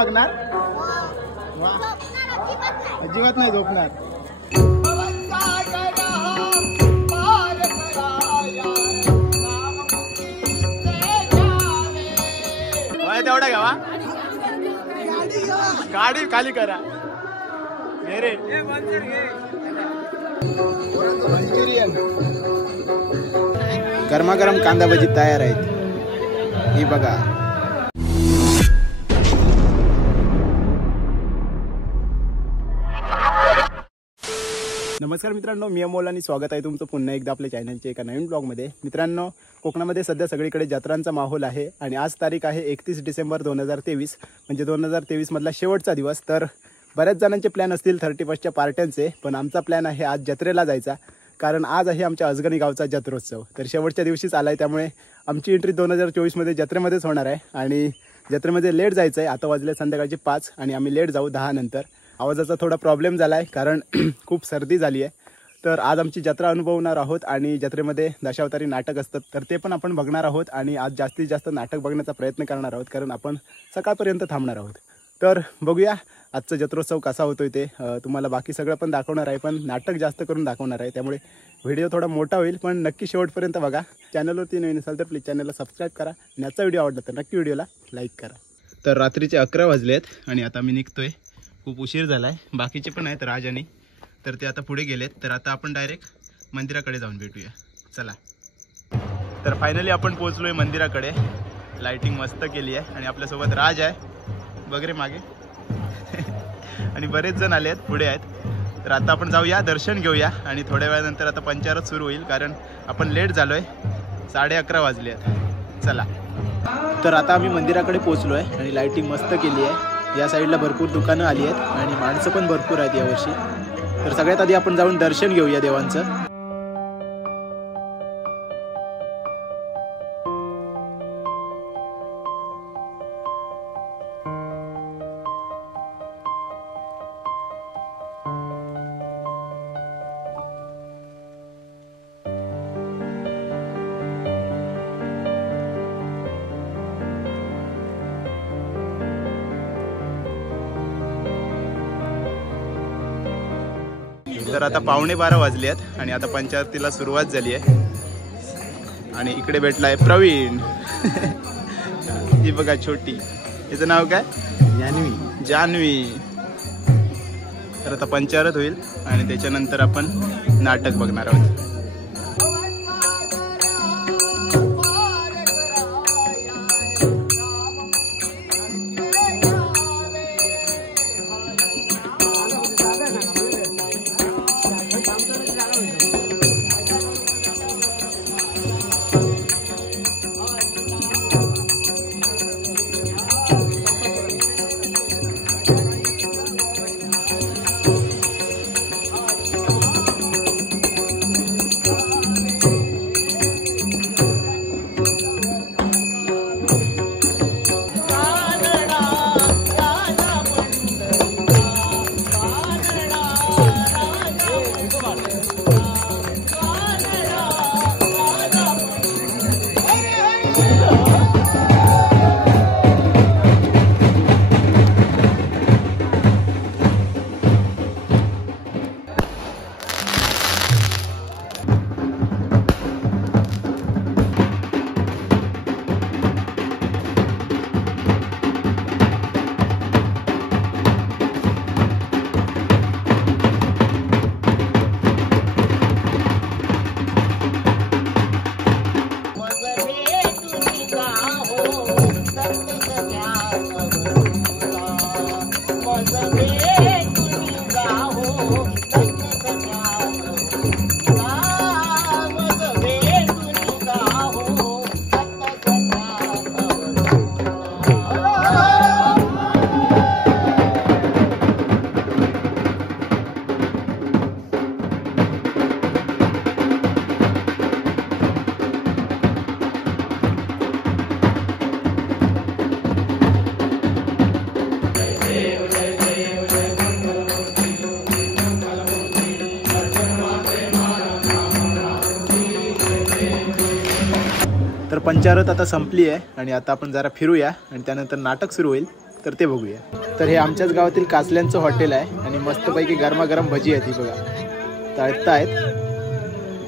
बघणार? वा, अजिबात नाही झोपणार. तेवढा घ्यावा, गाडी खाली करा. रे मंचुरियन गरमागरम कांदा भजी तयार आहेत. ही बघा. नमस्कार मित्रांनो, मी अमोल आणि स्वागत आहे तुमचं पुन्हा एकदा आपल्या चॅनलच्या एका नवीन ब्लॉगमध्ये. मित्रांनो, कोकणामध्ये सध्या सगळीकडे जत्रांचा माहोल आहे आणि आज तारीख आहे 31 डिसेंबर 2023, म्हणजे 2023 मधला शेवटचा दिवस. तर बऱ्याच जणांचे प्लॅन असतील 31च्या पार्ट्यांचे, पण आमचा प्लॅन आहे आज जत्रेला जायचा, कारण आज आहे आमच्या अजगणी गावचा जत्रोत्सव. तर शेवटच्या दिवशीच आला आहे, त्यामुळे आमची एंट्री 2024मध्ये जत्रेमध्येच होणार आहे आणि जत्रेमध्ये लेट जायचं आहे. आता वाजले संध्याकाळचे 5 आणि आम्ही लेट जाऊ 10 नंतर. आवाजाचा थोडा प्रॉब्लेम झाला आहे कारण खूप सर्दी झाली आहे. तर आज आमची जत्रा अनुभवणार आहोत आणि जत्रेमध्ये दशावतारी नाटक असतात, तर ते पण आपण बघणार आहोत आणि आज जास्तीत जास्त नाटक बघण्याचा प्रयत्न करणार आहोत, कारण आपण सकाळपर्यंत थांबणार आहोत. तर बघूया आजचा जत्रोत्सव कसा होतोय ते. तुम्हाला बाकी सगळं पण दाखवणार आहे, पण नाटक जास्त करून दाखवणार आहे, त्यामुळे व्हिडिओ थोडा मोठा होईल, पण नक्की शेवटपर्यंत बघा. चॅनलवरती नवीन असाल तर प्लीज चॅनलला सबस्क्राईब करा आणि आजचा व्हिडिओ आवडला तर नक्की व्हिडिओला लाईक करा. तर रात्रीचे 11 वाजले आहेत आणि आता मी निघतोय. खूप उशीर झाला आहे. बाकीचे पण आहेत राज आणि, तर ते आता पुढे गेलेत. तर आता आपण डायरेक्ट मंदिराकडे जाऊन भेटूया. चला. तर फायनली आपण पोहोचलोय मंदिराकडे. लाइटिंग मस्त केली आहे आणि आपल्यासोबत राज आहे वगैरे मागे आणि बरेच जण आले आहेत, पुढे आहेत. तर आता आपण जाऊया, दर्शन घेऊया आणि थोड्या वेळानंतर आता पंचारत सुरू होईल, कारण आपण लेट झालोय. 11:30 वाजले आहेत. चला. तर आता आम्ही मंदिराकडे पोहोचलो आहे आणि लाइटिंग मस्त केली आहे. या साईडला भरपूर दुकानं आली आहेत आणि माणसं पण भरपूर आहेत यावर्षी. तर सगळ्यात आधी आपण जाऊन दर्शन घेऊया देवांचं. तर आता 11:15 वाजले आहेत आणि आता पंचायतीला सुरुवात झाली आहे आणि इकडे भेटला आहे प्रवीण. ही बघा छोटी, हिचं नाव काय? जान्हवी. तर आता पंचारत होईल आणि त्याच्यानंतर आपण नाटक बघणार आहोत. तर पंचारत आता संपली आहे आणि आता आपण जरा फिरूया आणि त्यानंतर नाटक सुरू होईल. तर ते बघूया. तर हे आमच्याच गावातील कासल्यांचं हॉटेल आहे आणि मस्तपैकी गरमागरम भजी आहे ती बघा, तळतायत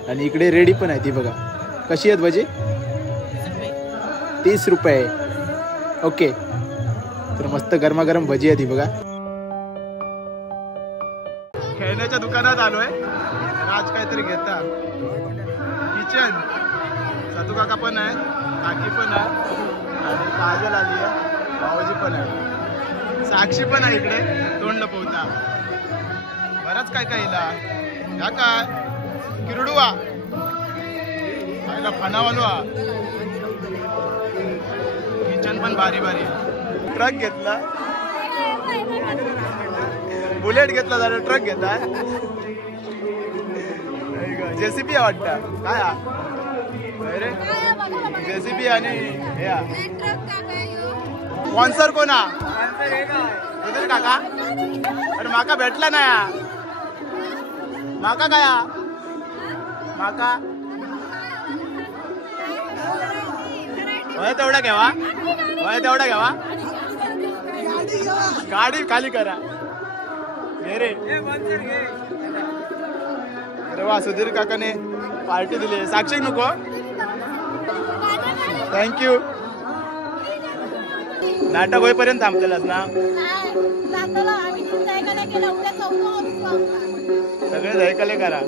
आणि इकडे रेडी पण आहे ती बघा. कशी आहेत भजी? 30 रुपये. ओके. तर मस्त गरमागरम भजी आहे ती बघा. खेळण्याच्या दुकानात आलोय. आज काहीतरी घेता. किचन सतू काका पण आहे, काकी पण आहे आणि काजल आली आहे, भाऊजी पण आहे, साक्षी पण आहे इकडे तोंड लपवता. बराच काय काय इला या काय किरडूवा आयला फनावालवा. किचन पण भारी भारी. ट्रक घेतला, बुलेट घेतला, जरा ट्रक घेतला. जेसीबी वाटतं काय अरे जेसीबी आणि स्पॉन्सर कोणा काका? अरे माका भेटला ना या माका काय माका तेवढा घ्यावा, तेवढा घ्यावा. गाडी खाली करा रे. अरे वा, सुधीर काकाने पार्टी दिली. साक्षी नको, थँक्यू. नाटक होईपर्यंत थांबतेलाच ना. सगळे जायकाले करा.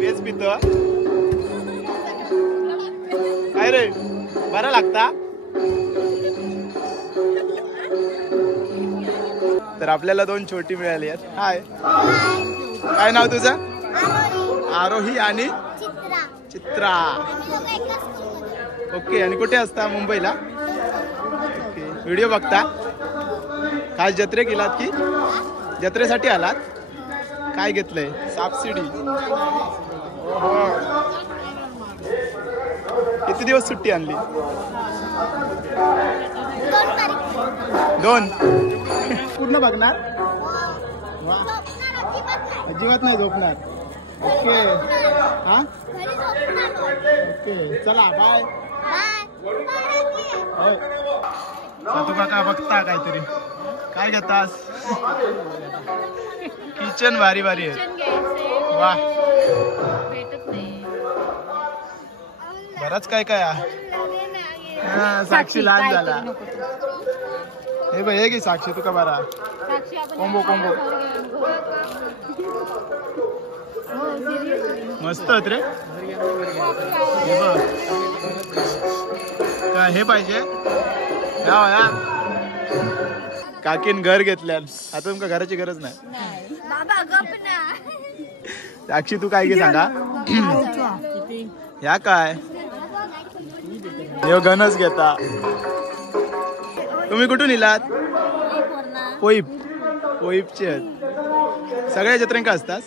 पेच पितो काय रे, बरा लागता. तर आपल्याला 2 छोटी मिळाली आहेत. हाय, काय नाव तुझं? आरोही आणि चित्रा. ओके. आणि कुठे असता? मुंबईला. ओके. व्हिडिओ बघता? खास जत्रे गेलात की जत्रेसाठी आलात? काय घेतलंय? सापसिडी. किती दिवस सुट्टी आणली? 2. पूर्ण बघणार? अजिबात नाही झोपणार. ओके. हा ओके, चला बाय. सातू काका बघता काहीतरी. काय घेतास? किचन भारी भारी आहे. वा, बराच काय काय. साक्षी लहान झाला. हे बघ, हे घे साक्षी तुका बरा. कोंबो कोंबो मस्त होत रे. हे बघ, काय हे पाहिजे? या काकीन घर घेतल्या. आता तुमका घराची गरज नाही. साक्षी तू काय घे सांगा. या काय गणच घेता. तुम्ही कुठून इलात? पोईप. पोईपचे आहेत. सगळ्या जत्रेंका असतात.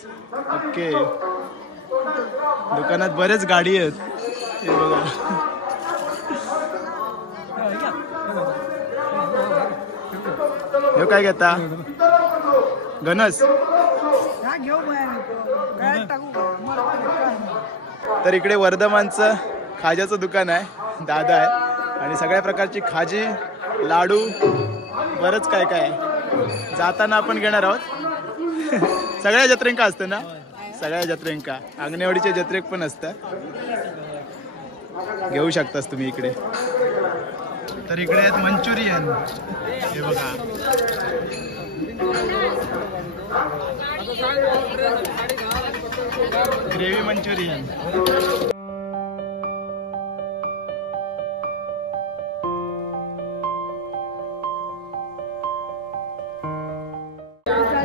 ओके. दुकानात बरेच गाडी आहेत. हे बघा, हे काय घेता? गणस. तर इकडे वर्धमानचं खाज्याचं दुकान आहे. दादा आहे आणि सगळ्या प्रकारची खाजी, लाडू, बरंच काय काय आहे. जाताना आपण घेणार आहोत. सगळ्या जत्रेंका असतं ना? सगळ्या जत्रेंका. अंगणेवाडीच्या जत्रेक पण असतं. घेऊ शकतास तुम्ही इकडे. तर इकडे आहेत मंचुरियन. हे बघा, ग्रेव्ही मंचुरियन.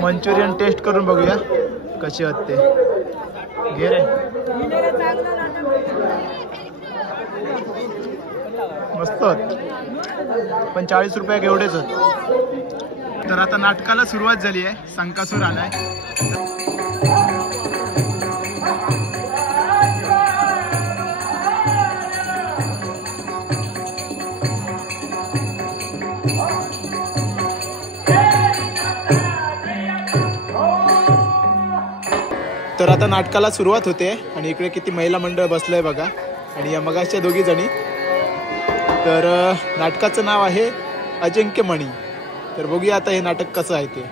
मंचुरियन टेस्ट करून बघूया कशी आहेत ते. घे रे. मस्त आहेत, पण 40 रुपये एवढेच आहेत. तर आता नाटकाला सुरुवात झाली आहे. संकासूर आलाय. तर आता नाटकाला सुरुवात होते आणि इकडे किती महिला मंडळ बसलंय बघा. आणि या मगाच्या दोघी जणी तर नाटकाचं नाव आहे अजिंक्यमणी. तर बघूया आता हे नाटक कसं आहे ते.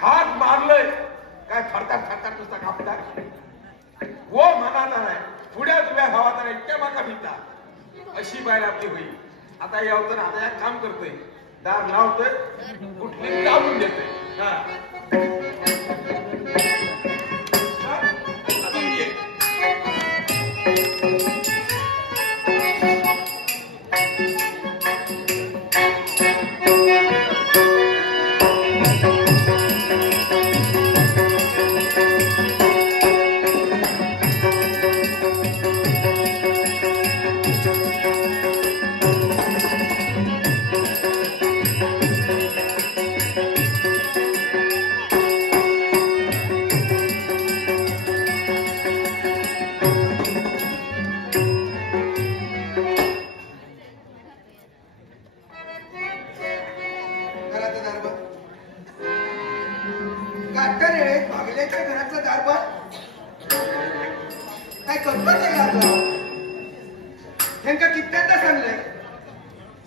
हात मारलंय काय फरतात फरतात नुसता कापतात वो म्हणाला नाही पुढ्या तुझ्या भावाचा इतक्या माका भिता अशी बाहेर आपली होईल. आता यावं आता या काम करतोय दार लावतोय कुठली दाबून देतोय.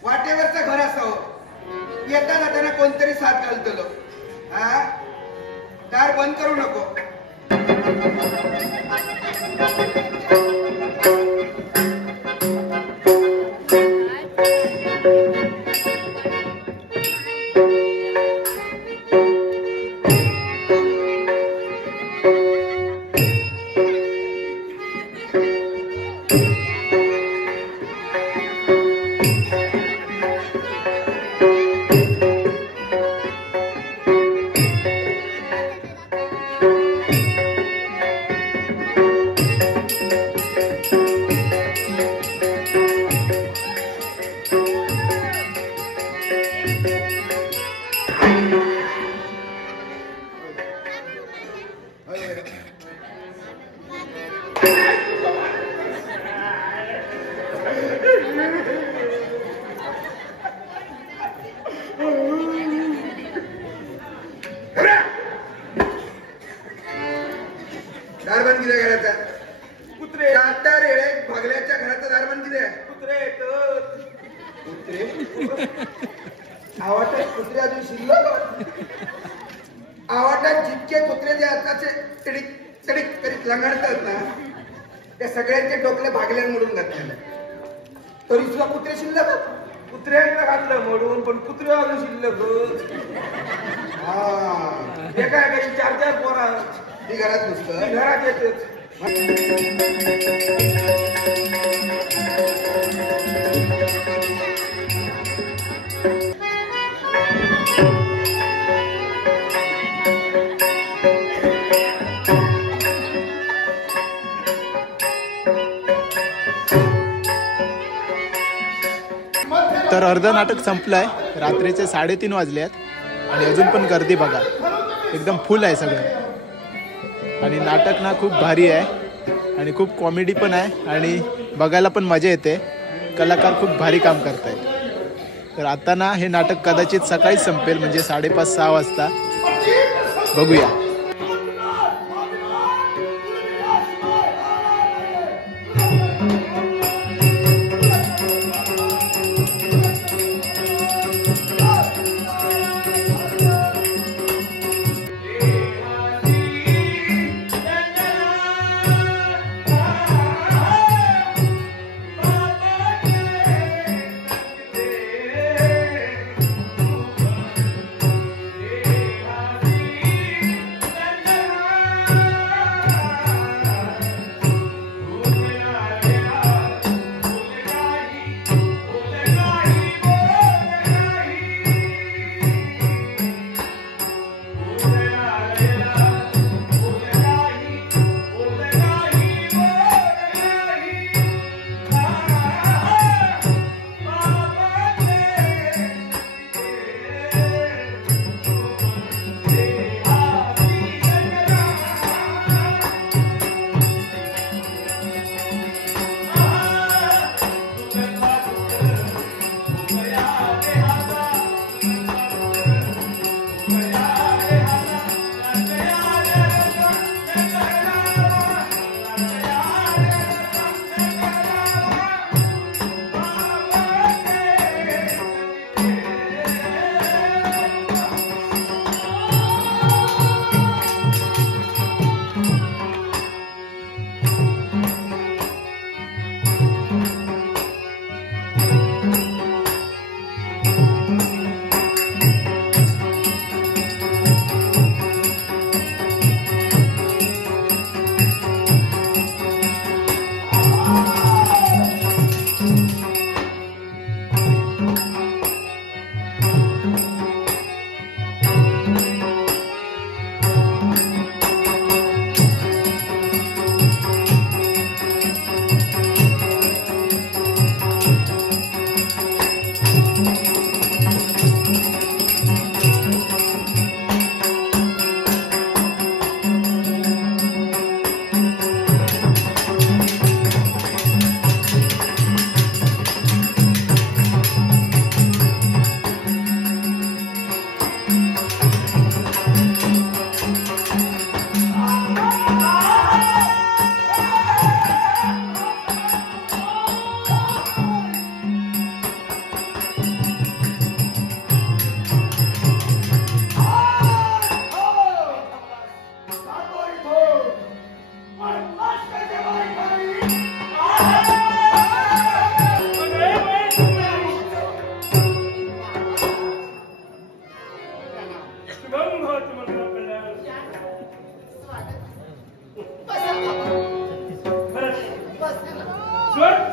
वाटेवरचं घर असावं येताना त्यांना कोणतरी साथ घालतलो. हा दार बंद करू नको. दार बंद किती घराचा? कुत्रे आता रेळे भागल्याच्या घराचं दार बंद किती आहे? कुत्रे येतात. कुत्रे आवाटात कुत्रे अजून शिल्लक. आवाटात जितके कुत्रे जे आताचे चडिक चडिक करीत लंगाडतात ना त्या सगळ्यांचे डोकले भागल्याने मोडून घातलेले. तरी सुद्धा कुत्रे शिल्लक. कुत्र्यांना घातलं मोडून पण कुत्रे अजून शिल्लक. हा एका एका 4-4 पोरा ती घरात नुसतं घरात येतेच. तर अर्ध नाटक संपलंय. रात्रीचे 3:30 वाजले आहेत आणि अजून पण गर्दी बघा, एकदम फुल आहे सगळं. आणि नाटक ना खूप भारी आहे आणि खूप कॉमेडी पण आहे आणि बघायला पण मजा येते. कलाकार खूप भारी काम करतायत. तर आता ना हे नाटक कदाचित सकाळीच संपेल, म्हणजे 5:30-6 वाजता. बघूया.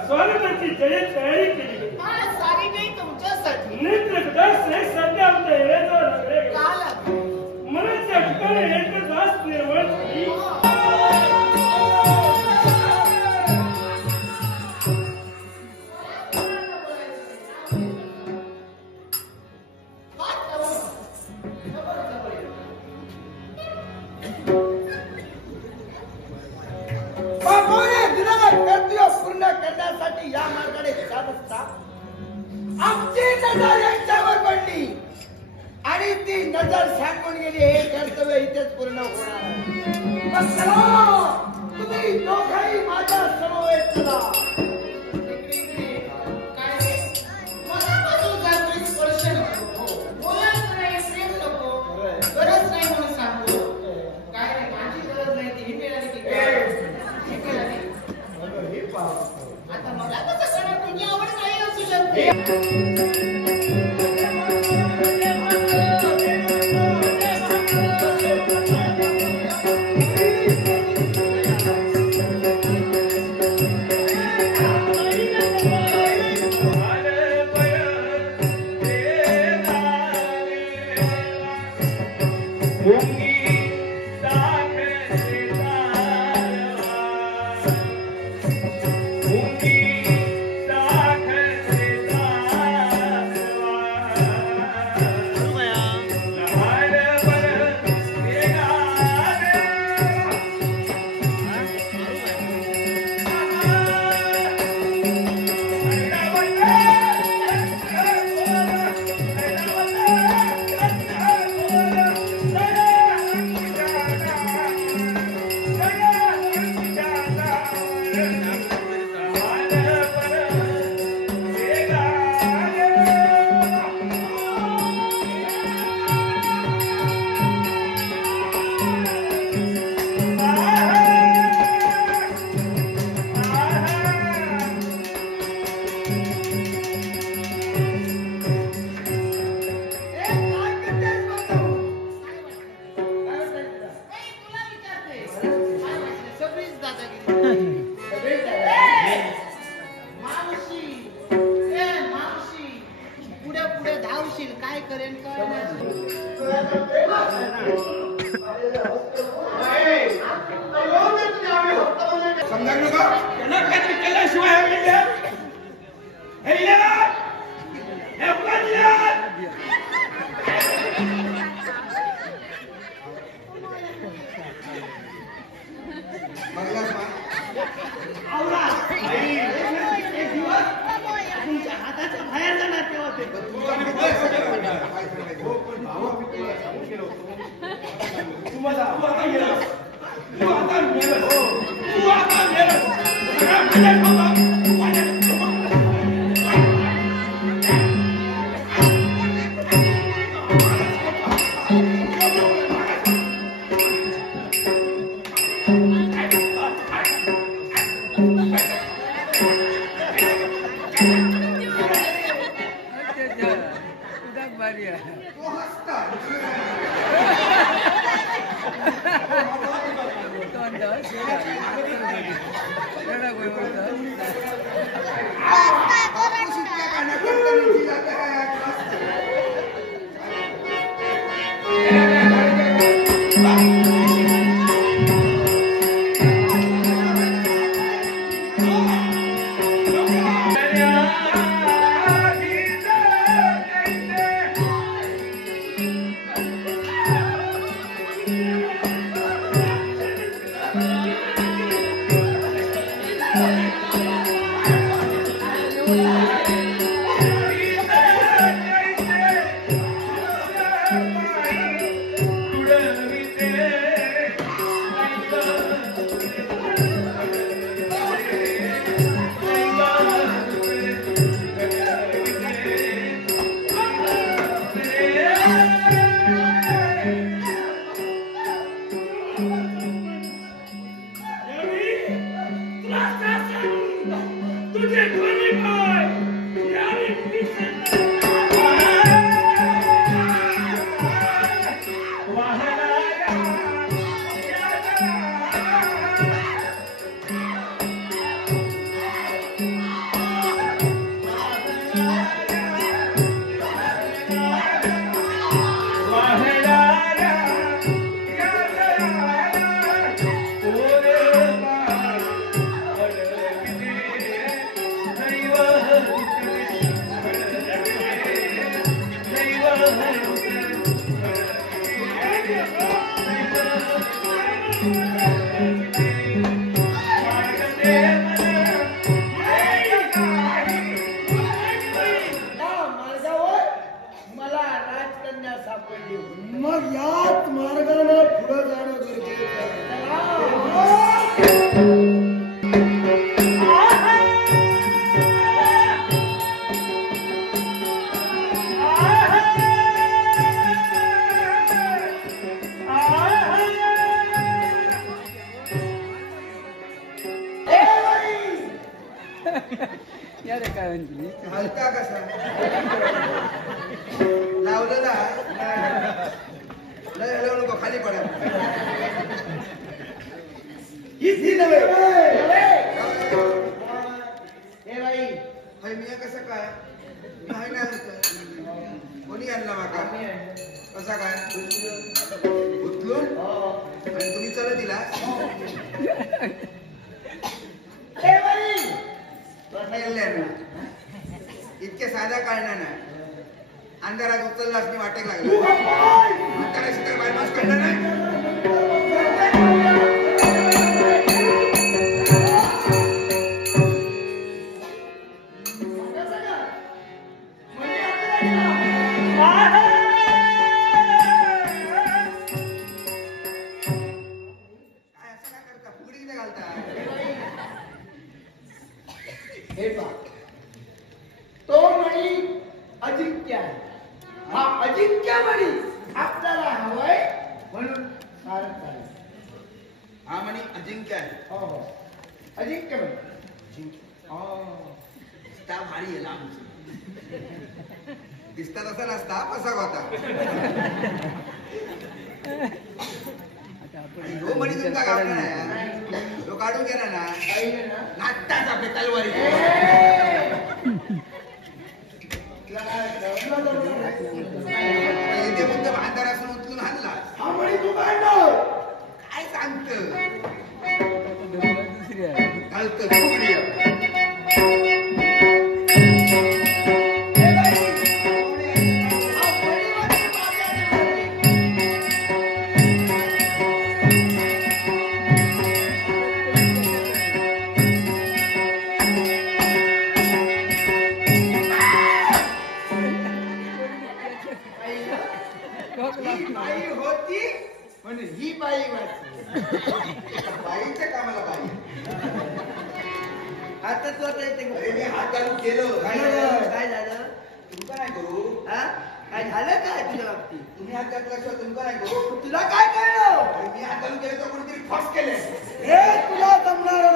स्वागताची जय तयारी केली. सारी काही तुमच्यासाठी. नेत्र श्रेष्ठ सध्या आमच्या येण्याचा लागले. मनाच्या ठिकाणी एक दास निर्माण झाली. पूर्ण करण्यासाठी या मार्गाने जात असता आमची नजर यांच्यावर पडली आणि ती नजर सांगून गेली हे कर्तव्य इथेच पूर्ण होणार आहे. तुला इकडे इकडे काय रे मनापासून जातोय स्पर्श नको बोलायचं नाही प्रेम नको गरज नाही म्हणून सांगतो काय रे माझी गरज नाही ती ही मिळाली की काय ही मिळाली आता मला कसं कळणार तुझी आवड काही असू शकते हलता कसा लावलेला लय हलवू नको खाली पडा हे बाई हाय मी कसं काय नाही कोणी आणला माका कसा काय उचलून आणि तुम्ही चल दिला इतके साधा काढणार नाही अंधारात उचलला असणे वाटेक लागला अंधाराशी तर बायपास करणार नाही तो मणी अजिंक्य आहे हा अजिंक्य मणी आपल्याला हवाय म्हणून सारं चालेल हा म्हणे अजिंक्य आहे हो हो अजिंक्य मणी त्या भारी आहे लांब दिसता तसा नसता कसा होता हो म्हणे तुमचा काढणार आहे तो काढून गेला ना नाट्याचा आपल्या तलवारी इथे मुद्दा भांडार असून उचलून हल्ला हा मणी तू काढणार काय सांगत घालत बाई होती म्हणून ही बाई वाचली बाईच्या कामाला बाई आता तू आता येते अरे मी हात घालून केलं काय झालं तुमका नाही करू हा काय झालं काय तुझ्या बाबतीत तुम्ही हात घातल्याशिवाय तुमका नाही करू तुला काय कळलं अरे मी हात घालून केलं तर कोणीतरी फस केले हे तुला जमणार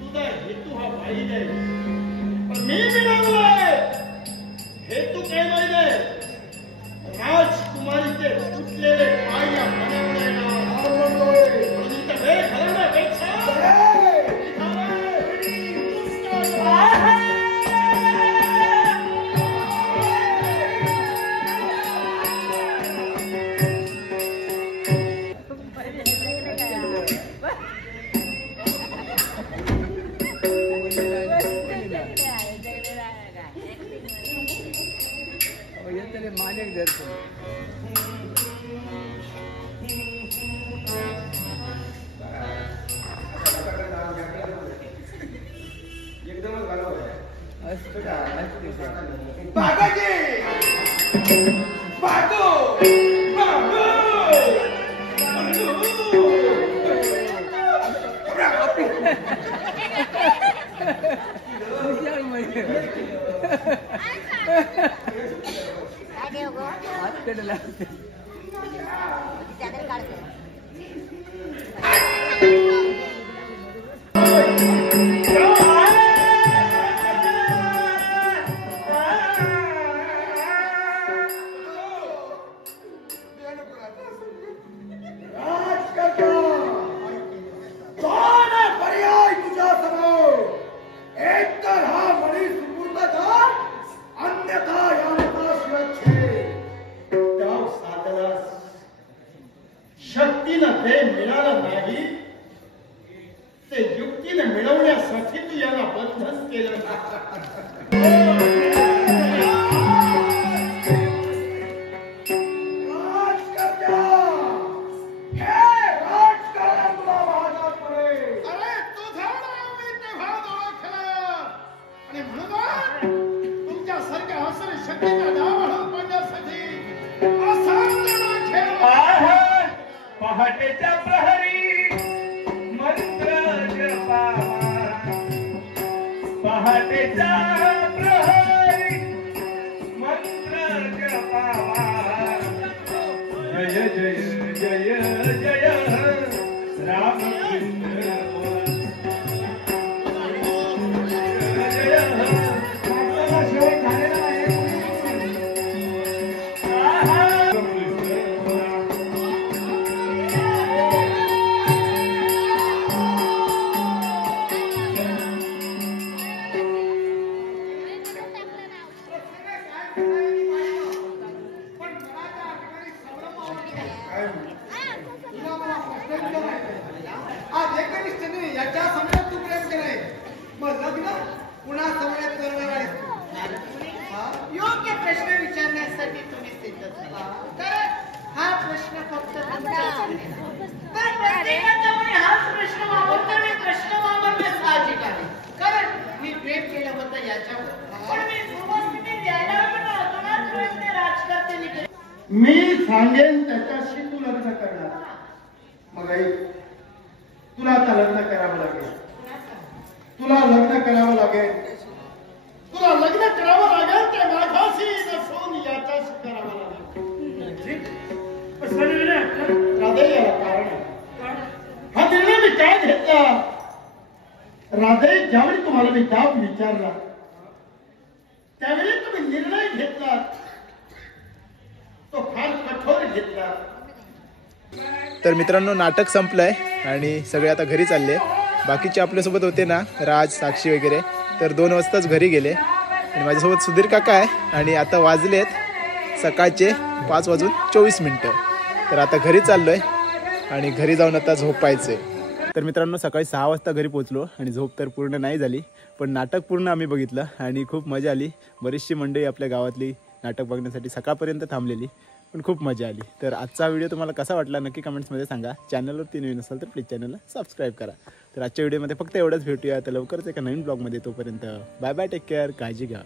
तुझा हेतू हा वाईट आहे पण मी मिळवलाय हेतू काय वाईट आहे राजकुमारीचे फुटलेले पाय या मनामुळे वेळ घालवण्यापेक्षा मानिक धरतो एकदमच घालव बाबाजी बाबू पर्याय तुझ्या समोर एक तर हा मणी सुपूर्दचा अन्यथा याचा सुरक्षे डाव साधलास शक्तीनं ते मिळालं नाही ते युक्तीने मिळवण्यासाठी तू याला बंधन केलं पहाटेच्या प्रहरी मंत्र जपावा पहाटेच्या प्रहरी आज एकनिष्ठेने याच्या समोर तू प्रेम केलंय, मग लग्न पुन्हा समोर करणार आहेस तू. योग्य प्रश्न विचारण्यासाठी तुम्ही सिद्ध झाला. कारण हा प्रश्न फक्त तुमच्याच आहे. तर प्रत्येकाच्या मनात हाच प्रश्न वावरतो आणि प्रश्न वावरणे साहजिक आहे. कारण मी प्रेम केलं होतं याच्यावर, पण मी पूर्वस्थिती द्यायला होतो ना, ते राजकारत्यांनी केलं. मी सांगेन त्याच्याशी तू लग्न करणार. मग आई, तुला आता लग्न करावं लागेल. तुला लग्न करावं लागेल. तुला लग्न करावं लागेल. ते माझ्याशी नसून याच्याशी करावं लागेल. राधे याला कारण आहे. हा निर्णय मी काय घेतला? राधे, ज्यावेळी तुम्हाला मी दाब विचारला त्यावेळी तुम्ही निर्णय घेतला तो फार कठोर घेतला. तर मित्रांनो, नाटक संपलंय आणि सगळे आता घरी चालले. बाकीचे आपल्यासोबत होते ना, राज, साक्षी वगैरे, तर 2 वाजताच घरी गेले. आणि माझ्यासोबत सुधीर काका आहे. आणि आता वाजलेत सकाळचे 5:24. तर आता घरी चाललोय आणि घरी जाऊन आता झोपायचंय. तर मित्रांनो, सकाळी 6 वाजता घरी पोहोचलो आणि झोप तर पूर्ण नाही झाली, पण नाटक पूर्ण आम्ही बघितलं आणि खूप मजा आली. बरीचशी मंडळी आपल्या गावातली नाटक बघण्यासाठी सकाळपर्यंत थांबलेली, पण खूप मजा आली. तर आजचा व्हिडिओ तुम्हाला कसा वाटला नक्की कमेंट्समध्ये सांगा. चॅनलवरती नवीन असाल तर प्लीज चॅनलला सबस्क्राईब करा. तर आजच्या व्हिडिओमध्ये फक्त एवढंच. भेटूया तर लवकरच एका नवीन ब्लॉगमध्ये. तोपर्यंत बाय बाय, टेक केअर, काळजी घ्या.